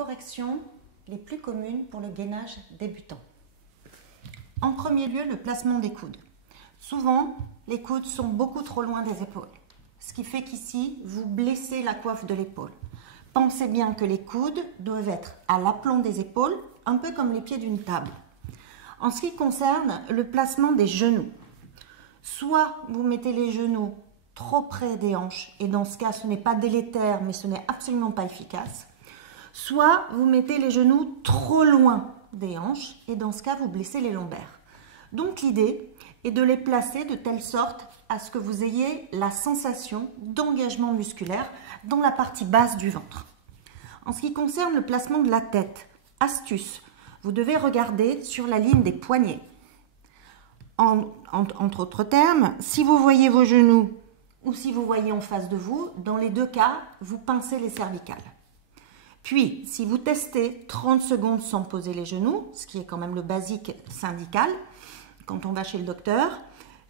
Corrections les plus communes pour le gainage débutant. En premier lieu, le placement des coudes. Souvent, les coudes sont beaucoup trop loin des épaules, ce qui fait qu'ici, vous blessez la coiffe de l'épaule. Pensez bien que les coudes doivent être à l'aplomb des épaules, un peu comme les pieds d'une table. En ce qui concerne le placement des genoux, soit vous mettez les genoux trop près des hanches, et dans ce cas, ce n'est pas délétère, mais ce n'est absolument pas efficace. Soit vous mettez les genoux trop loin des hanches, et dans ce cas, vous blessez les lombaires. Donc l'idée est de les placer de telle sorte à ce que vous ayez la sensation d'engagement musculaire dans la partie basse du ventre. En ce qui concerne le placement de la tête, astuce, vous devez regarder sur la ligne des poignets. Entre autres termes, si vous voyez vos genoux ou si vous voyez en face de vous, dans les deux cas, vous pincez les cervicales. Puis, si vous testez 30 secondes sans poser les genoux, ce qui est quand même le basique syndical, quand on va chez le docteur,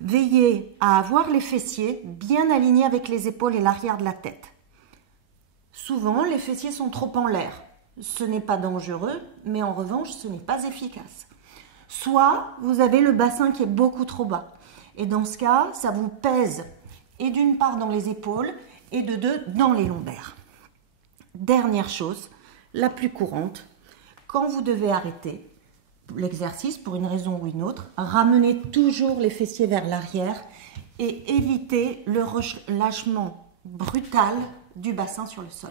veillez à avoir les fessiers bien alignés avec les épaules et l'arrière de la tête. Souvent, les fessiers sont trop en l'air. Ce n'est pas dangereux, mais en revanche, ce n'est pas efficace. Soit vous avez le bassin qui est beaucoup trop bas. Et dans ce cas, ça vous pèse, et d'une part dans les épaules, et de deux dans les lombaires. Dernière chose, la plus courante, quand vous devez arrêter l'exercice pour une raison ou une autre, ramenez toujours les fessiers vers l'arrière et évitez le relâchement brutal du bassin sur le sol.